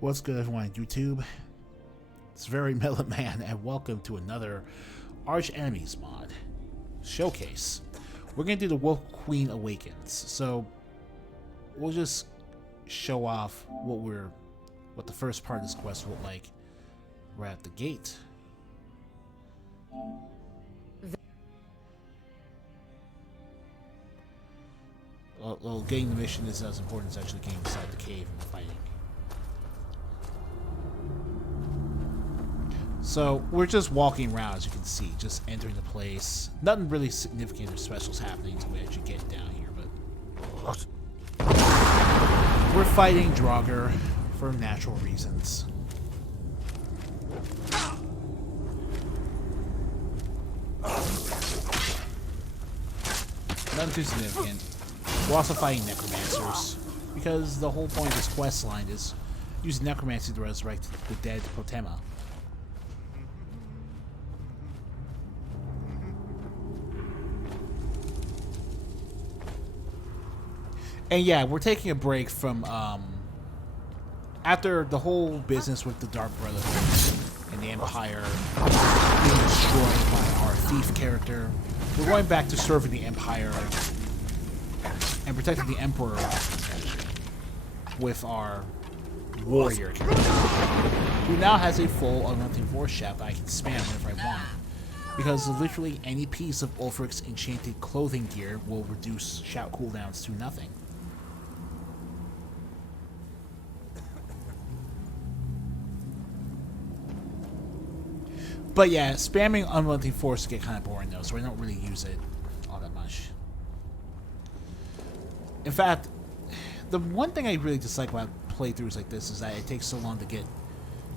What's good, everyone on YouTube? It's Very Mellow Man, and welcome to another Arch Enemies mod showcase. We're gonna do the Wolf Queen Awakens, so we'll just show off what the first part of this quest will look like. We're at the gate. Well, getting the mission isn't as important as actually getting inside the cave and fighting. So we're just walking around, as you can see, just entering the place. Nothing really significant or special is happening until we actually get down here, but we're fighting Draugr for natural reasons. Nothing too significant. We're also fighting necromancers, because the whole point of this quest line is using necromancy to resurrect the dead Potema. And yeah, we're taking a break from, after the whole business with the Dark Brotherhood and the Empire being destroyed by our thief character, we're going back to serving the Empire and protecting the Emperor with our warrior character, who now has a full Unrelenting Force shout that I can spam whenever I want. Because literally any piece of Ulfric's enchanted clothing gear will reduce shout cooldowns to nothing. But yeah, spamming Unrelenting Force get kind of boring though, so I don't really use it all that much. In fact, the one thing I really dislike about playthroughs like this is that it takes so long to get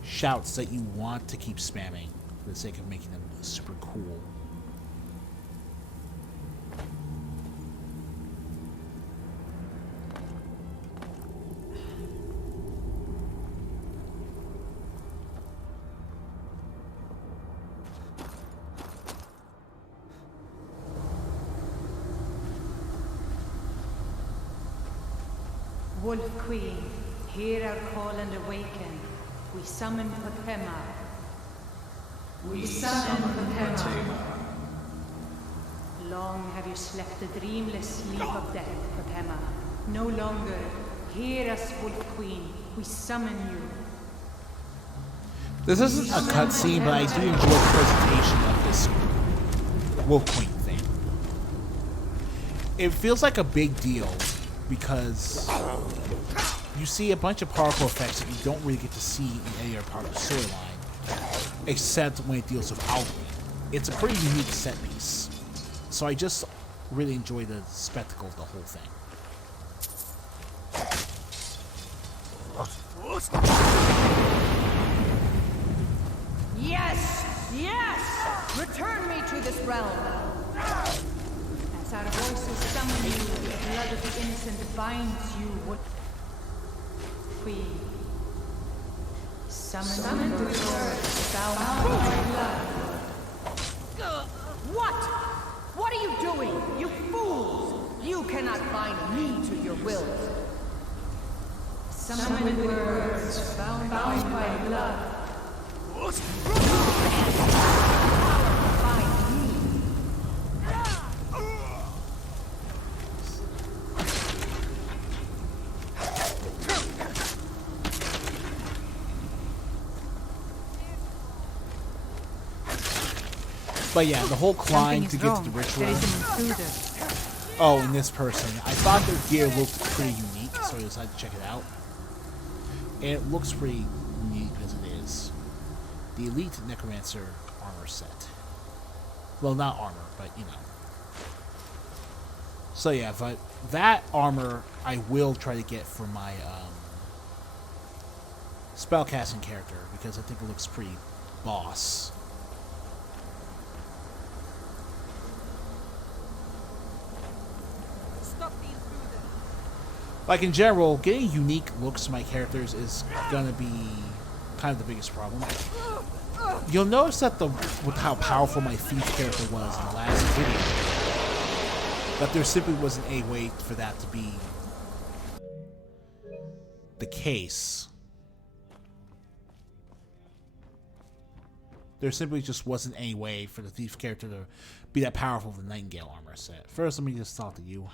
shouts that you want to keep spamming for the sake of making them super cool. Wolf Queen, hear our call and awaken. We summon Potema. We summon Potema. Long have you slept the dreamless sleep of death, Potema. No longer. Hear us, Wolf Queen. We summon you. This isn't a cutscene, but I do enjoy the presentation of this Wolf Queen thing. It feels like a big deal, because you see a bunch of powerful effects that you don't really get to see in any other part of the storyline, except when it deals with alchemy. It's a pretty unique set piece, so I just really enjoy the spectacle of the whole thing. Yes! Yes! Return me to this realm! As our voices summon you, the blood of the innocent binds you, Wolf Queen. Summon to earth, bound by blood. What? What are you doing, you fools? You cannot bind me to your will. Summon to earth, bound by blood. But yeah, the whole climb to get to the ritual. Oh, and this person. I thought their gear looked pretty unique, so I decided to check it out. And it looks pretty unique as it is. The Elite Necromancer armor set. Well, not armor, but you know. So yeah, but that armor I will try to get for my spellcasting character, because I think it looks pretty boss. Like in general, getting unique looks to my characters is gonna be kind of the biggest problem. You'll notice that with how powerful my thief character was in the last video, that there simply wasn't a way for that to be the case There simply just wasn't any way for the thief character to be that powerful with the Nightingale armor set. First, let me just talk to you.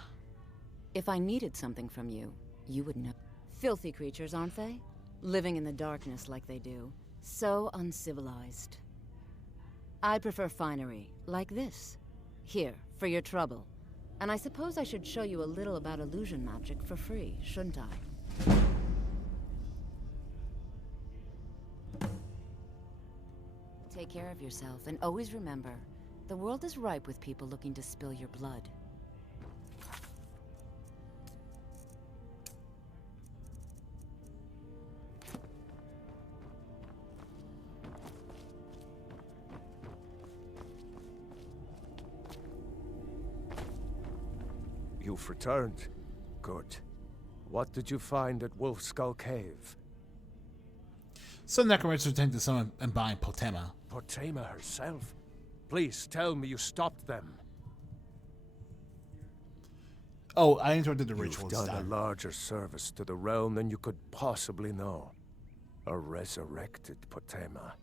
If I needed something from you, you would know. Filthy creatures, aren't they? Living in the darkness like they do. So uncivilized. I prefer finery, like this. Here, for your trouble. And I suppose I should show you a little about illusion magic for free, shouldn't I? Take care of yourself, and always remember, the world is ripe with people looking to spill your blood. You've returned. Good. What did you find at Wolf Skull Cave? Some necromancers tend to summon and bind Potema. Potema herself? Please tell me you stopped them. Oh, I interrupted the ritual. You've done a larger service to the realm than you could possibly know. A resurrected Potema.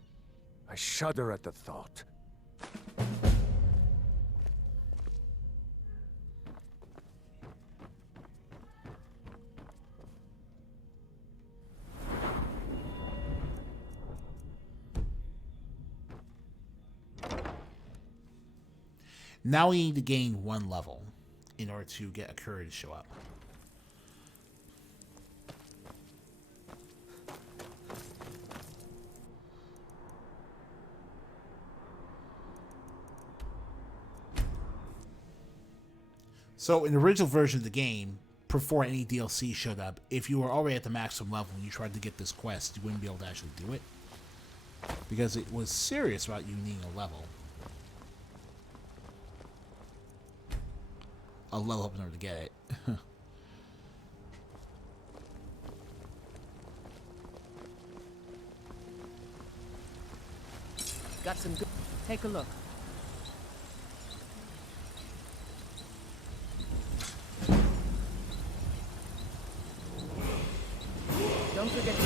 I shudder at the thought. Now we need to gain 1 level in order to get a courier to show up. So in the original version of the game, before any DLC showed up, if you were already at the maximum level and you tried to get this quest, you wouldn't be able to actually do it. Because it was serious about you needing a level. A level up in order to get it. Got some good. Take a look. Don't forget to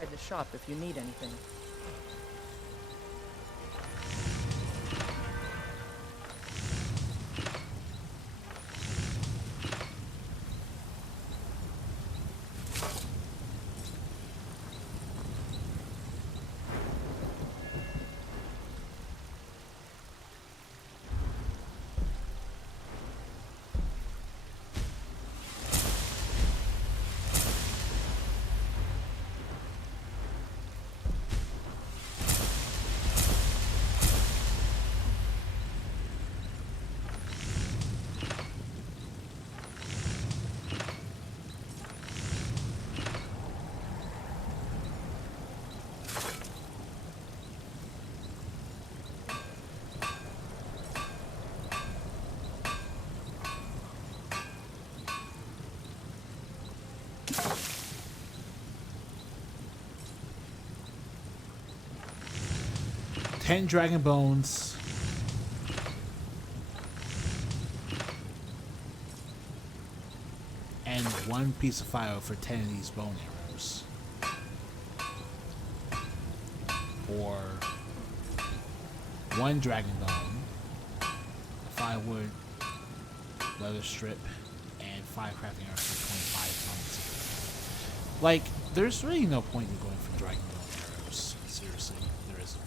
by the shop if you need anything. Ten dragon bones. And 1 piece of fire for 10 of these bone arrows. Or 1 dragon bone, 5 wood, leather strip, and 5 crafting arrows for 25 bones. Like, there's really no point in going for dragon bone arrows. Seriously, there isn't.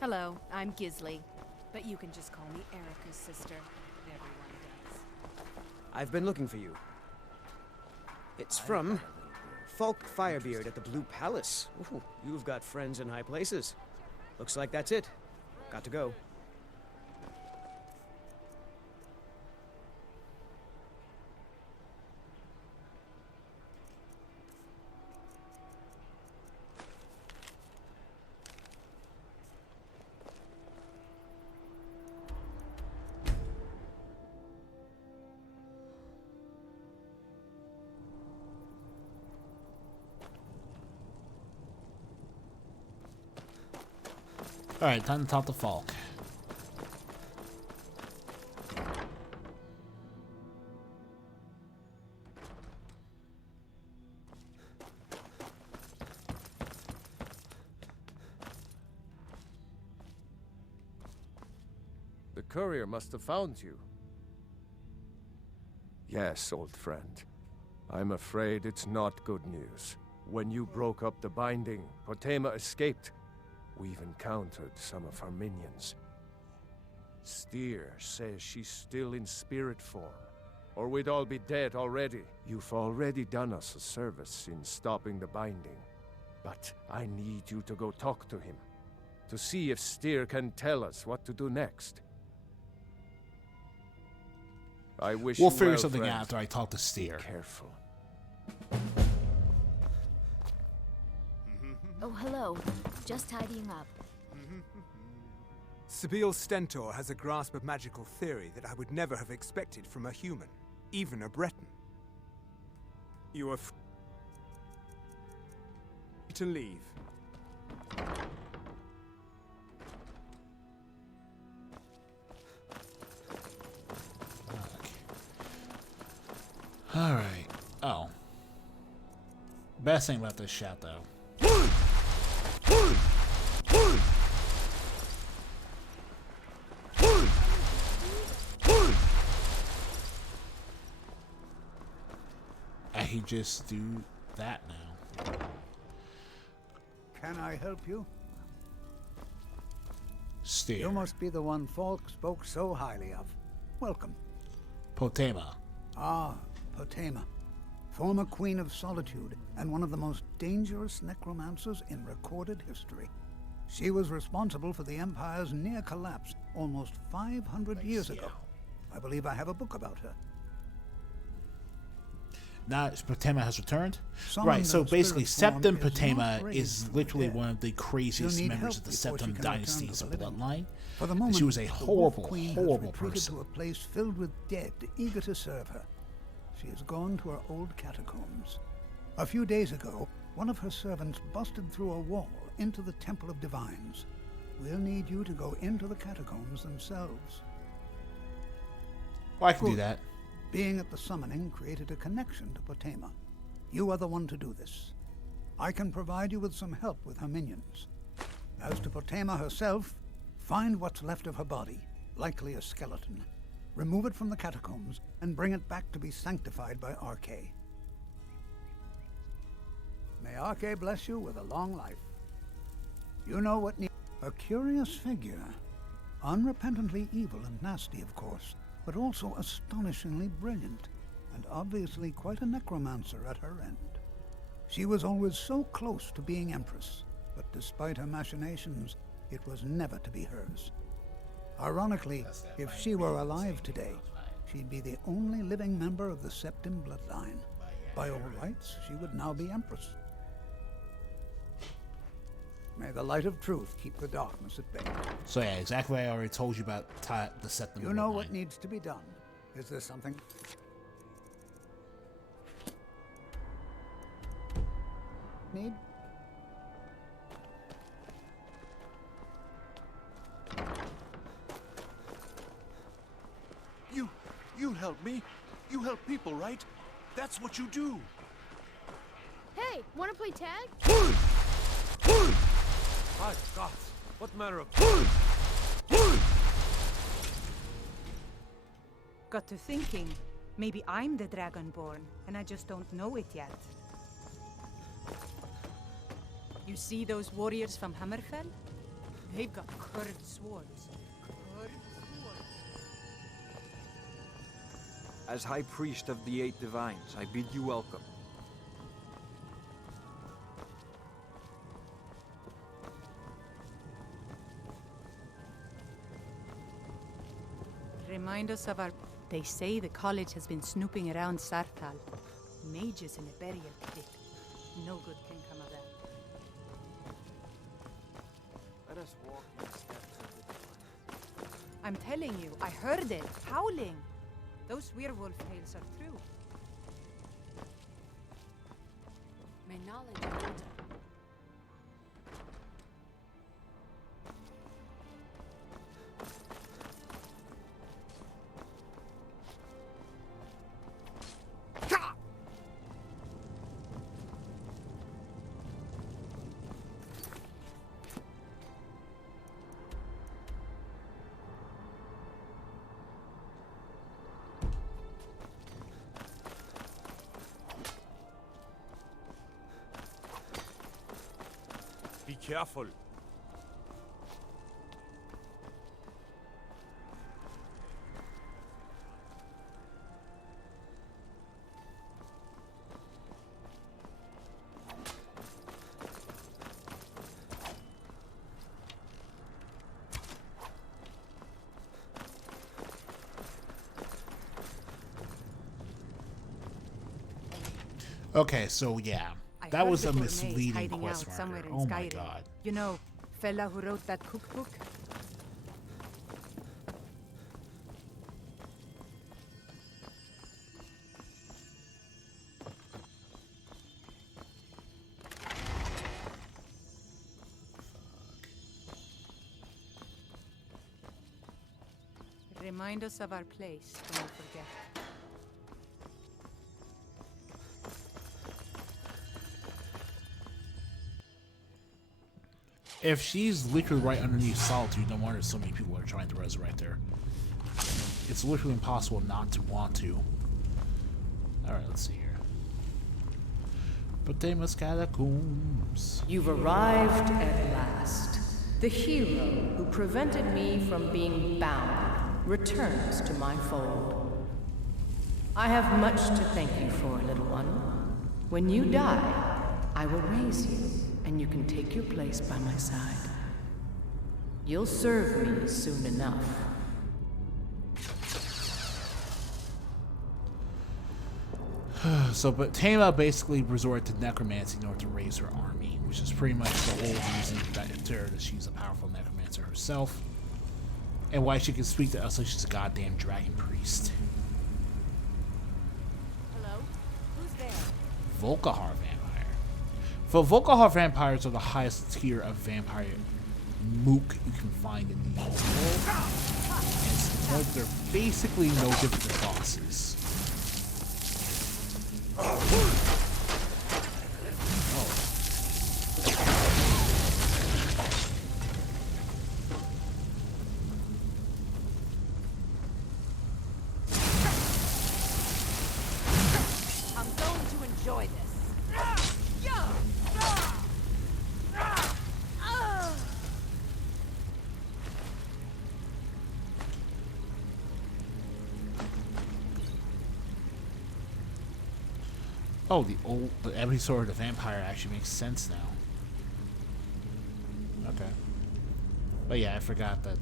Hello, I'm Gisley, but you can just call me Erica's sister. Everyone does. I've been looking for you. It's from Falk Firebeard at the Blue Palace. Ooh, you've got friends in high places. Looks like that's it. Got to go. Alright, time to talk to Falk. The courier must have found you. Yes, old friend. I'm afraid it's not good news. When you broke up the binding, Potema escaped. We've encountered some of her minions. Steer says she's still in spirit form, or we'd all be dead already. You've already done us a service in stopping the binding, but I need you to go talk to him, to see if Steer can tell us what to do next. I wish We'll you figure well, something friend. out after I talk to Steer. Careful. Oh, hello. Just tidying up. Sibyl Stentor has a grasp of magical theory that I would never have expected from a human, even a Breton. You are free to leave. Alright. Oh. Best thing about this shot, though. I can just do that now. Can I help you? Steer. You must be the one Falk spoke so highly of. Welcome. Potema. Ah, Potema. Former Queen of Solitude and one of the most dangerous necromancers in recorded history. She was responsible for the Empire's near collapse almost 500 years ago. I believe I have a book about her. Now Potema has returned? Summon Right, so the basically spirit form Septim is not Potema raised is from the literally dead. one of the craziest She'll need members help of the before she Septim can return Dynasty's to the living. bloodline. For the And moment, she was a the horrible, Wolf Queen has horrible retreated person. to a place filled with dead, eager to serve her. She has gone to her old catacombs. A few days ago, one of her servants busted through a wall into the Temple of Divines. We'll need you to go into the catacombs themselves. Well, I can do Good. that. Being at the summoning created a connection to Potema. You are the one to do this. I can provide you with some help with her minions. As to Potema herself, find what's left of her body, likely a skeleton. Remove it from the catacombs and bring it back to be sanctified by Arche. May Arche bless you with a long life. You know what needs a curious figure. Unrepentantly evil and nasty, of course, but also astonishingly brilliant, and obviously quite a necromancer at her end. She was always so close to being Empress, but despite her machinations, it was never to be hers. Ironically, if she were alive today, she'd be the only living member of the Septim bloodline. By all rights, she would now be Empress. May the light of truth keep the darkness at bay. So yeah, exactly what I already told you about the Septim You know bloodline. what needs to be done. Is there something? Need? You help me. You help people, right? That's what you do. Hey, wanna play tag? My God, what manner of... Got to thinking, maybe I'm the Dragonborn, and I just don't know it yet. You see those warriors from Hammerfell? They've got curved swords. As High Priest of the Eight Divines, I bid you welcome. Remind us of our... They say the college has been snooping around Sartal. Mages in a burial pit. No good can come of that. Let us walk in the steps of the divine. I'm telling you, I heard it, howling. Those werewolf tales are true. May knowledge of winter. careful. Okay, so yeah, I that heard was the a gourmet's misleading hiding quest out somewhere marker. in Oh my Skyrim. god. You know, fella who wrote that cookbook? Remind us of our place when we forget. If she's literally right underneath Solitude, no wonder so many people are trying to resurrect her. It's literally impossible not to want to. Alright, let's see here. Potema's Catacombs. You've arrived at last. The hero who prevented me from being bound returns to my fold. I have much to thank you for, little one. When you die, I will raise you, and you can take your place by my side. You'll serve me soon enough. So Potema basically resorted to necromancy in order to raise her army, which is pretty much the whole reason that she's a powerful necromancer herself, and why she can speak to us like she's a goddamn dragon priest. Hello? Who's there? Volkihar vampire. So Volkihar vampires are the highest tier of vampire mook you can find in the world, and to the point they're basically no different than bosses. I'm going to enjoy this. Oh, the Ebony Sword of the Vampire actually makes sense now. Okay. But yeah, I forgot that,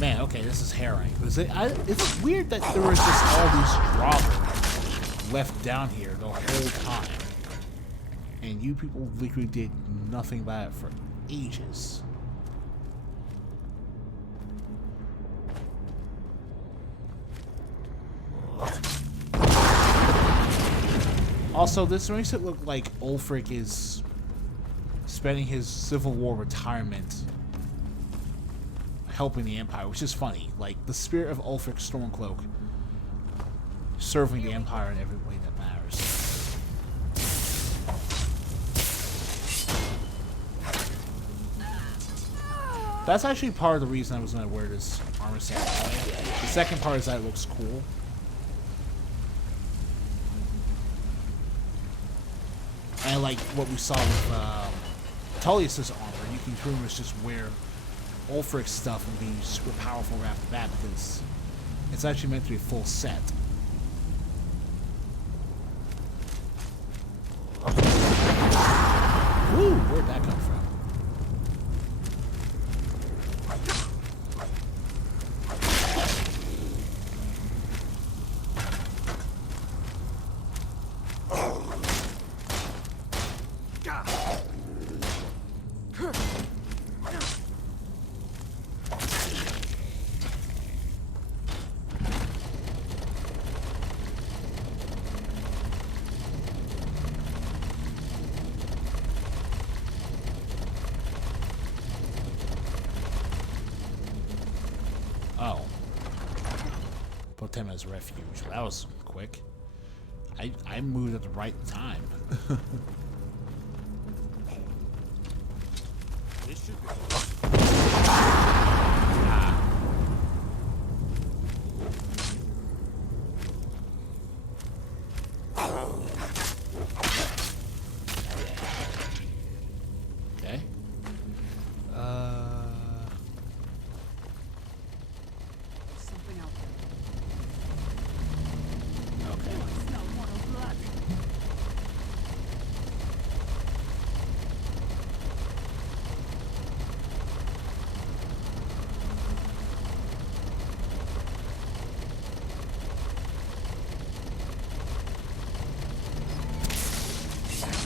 man, okay, this is harrowing. It's weird that there was just all these Draugr left down here the whole time. And you people literally did nothing about it for ages. Also, this makes it look like Ulfric is spending his Civil War retirement helping the Empire, which is funny. Like, the spirit of Ulfric Stormcloak serving the Empire in every way that matters. That's actually part of the reason I was going to wear this armor set anyway. The second part is that it looks cool. And like what we saw with Tullius' armor, you can pretty much just wear Ulfric's stuff and be super powerful right off the bat because it's actually meant to be a full set. Woo! Where'd that come from? Oh. Potema's refuge. That was quick. I moved at the right time. This should be. Okay. Something out there. Okay. Smell mortal blood.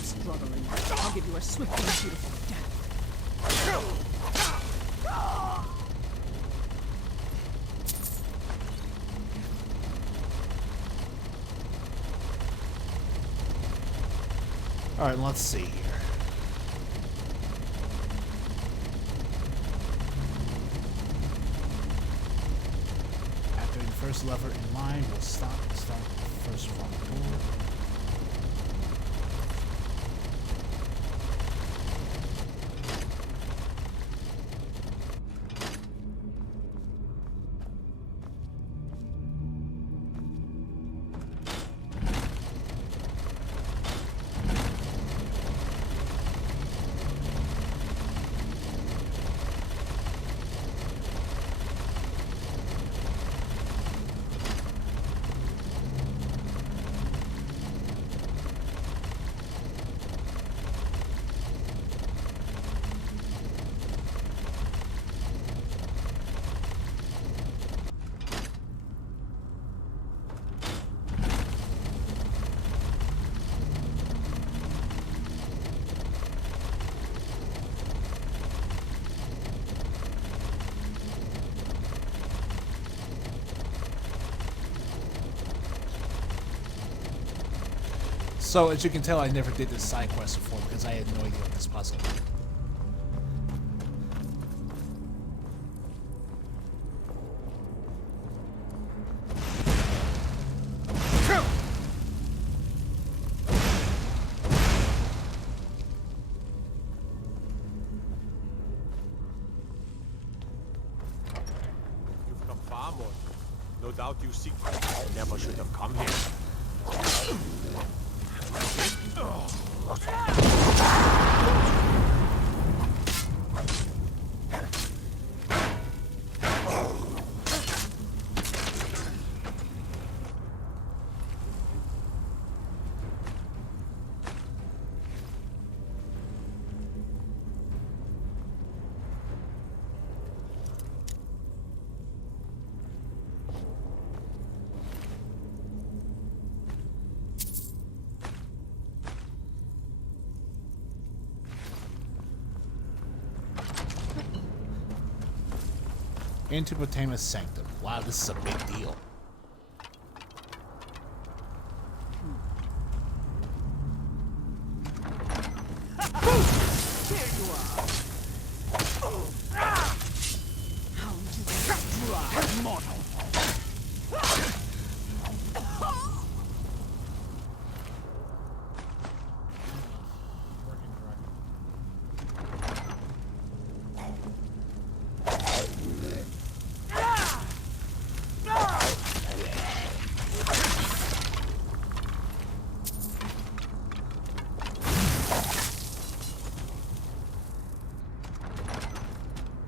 Struggling. I'll give you a swift and beautiful death. All right, let's see here. After the first lever in line, we'll start the first front door. So, as you can tell, I never did this side quest before because I had no idea what this puzzle was. You've come far, Morty. No doubt you seek. Never should have come here. Into Potema's sanctum. Wow, this is a big deal. There you are. How you dry, mortal.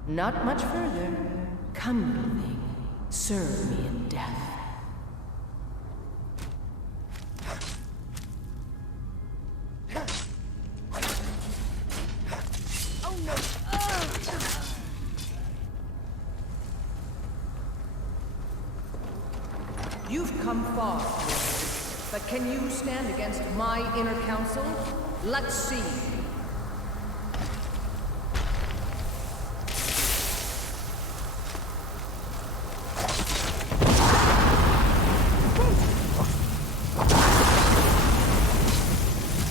Not much further. Come, little thing. Serve me in death. Oh no! You've come far, but can you stand against my inner council? Let's see.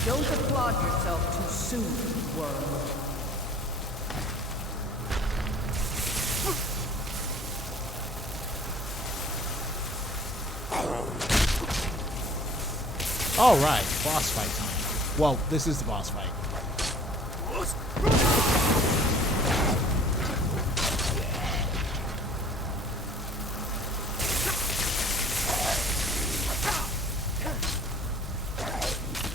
Don't applaud yourself too soon, world. All right, boss fight time. Well, this is the boss fight.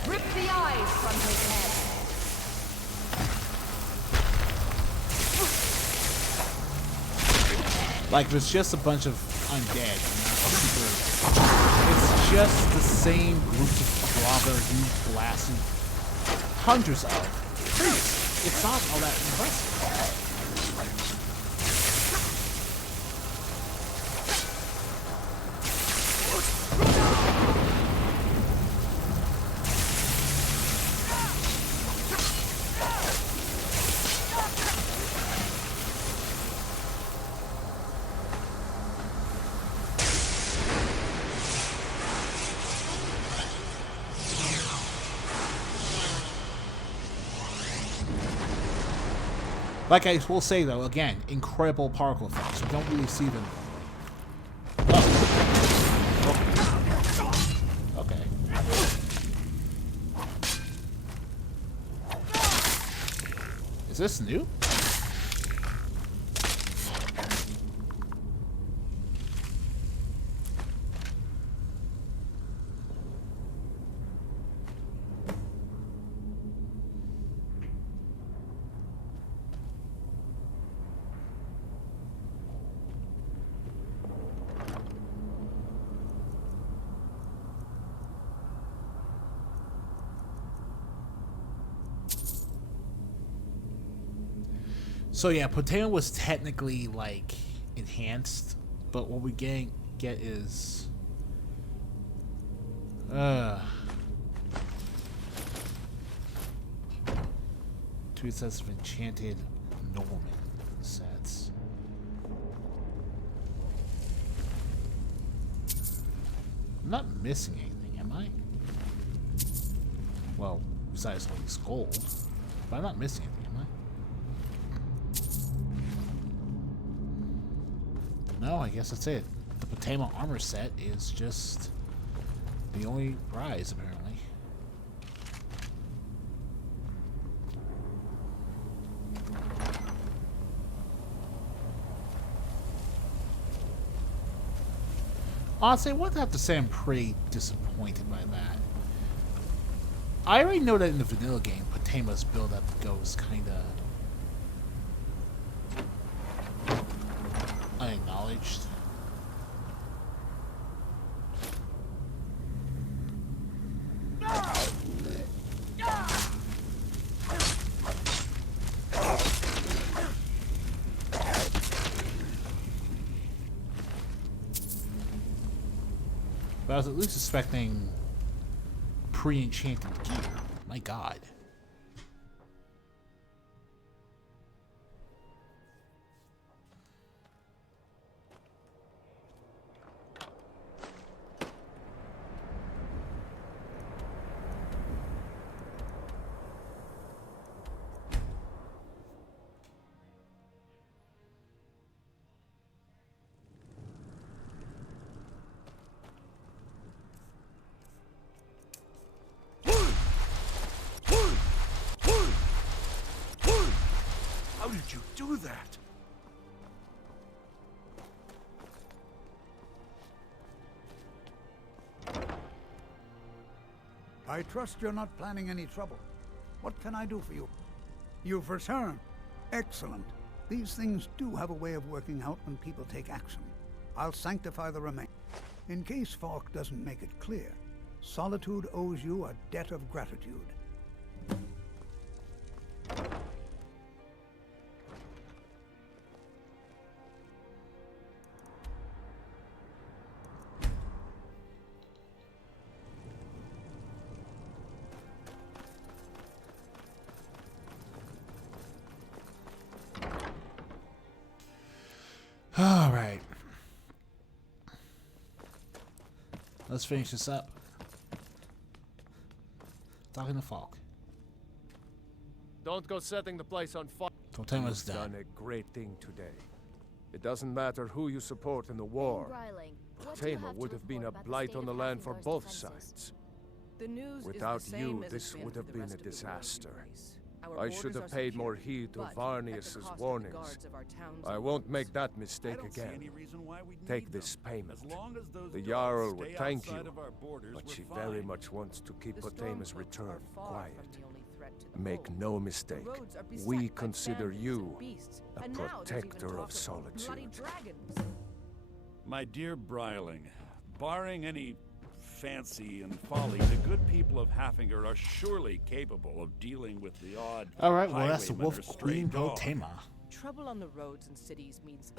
Rip the eyes from his head. Like, if it's just a bunch of undead, it's just the same groups of lava you blasted hundreds of previously. It's not all that impressive. Like I will say though, again, incredible particle effects. You don't really see them. Oh. Okay. Is this new? So yeah, Potema was technically like enhanced, but what we get is two sets of enchanted Norman sets. I'm not missing anything, am I? Well, besides all these gold, but I'm not missing anything, am I? No, I guess that's it. The Potema armor set is just the only prize, apparently. Honestly, I would have to say I'm pretty disappointed by that. I already know that in the vanilla game, Potema's build-up goes kinda unacknowledged. But I was at least expecting pre-enchanted gear. My god. How did you do that? I trust you're not planning any trouble. What can I do for you? You've returned. Excellent. These things do have a way of working out when people take action. I'll sanctify the remains. In case Falk doesn't make it clear, Solitude owes you a debt of gratitude. All right. Let's finish this up. Talking to Falk. Don't go setting the place on fire. Totema's You've done. done a great thing today. It doesn't matter who you support in the war. Gryling, what do you Potema have to would have been a report about the blight state on the of land for Halfenbar's both defenses? sides. The news Without is the you, same as this it's been would for have the been rest a of the disaster. warring race. Our I should borders have are paid more secure, heed to but at the Varnius's cost of the warnings. guards of our towns I and won't roads. make that I mistake don't see again. any reason why we Take need this them. payment. As long as those The dogs Jarl stay would thank outside you, of our borders, but we're she fine. very much wants to keep The Potema's Stormcloaks return are far quiet. from the only threat to the Make hold. no The mistake, roads are beset we by consider bandits you and beasts, a and now there's even protector talk of bloody solitude. dragons. My dear Bryling, barring any fancy and folly, the good people of Haffinger are surely capable of dealing with the odd All right, well, that's the highwayman or Wolf stray Queen dog. Potema. Trouble on the roads and cities means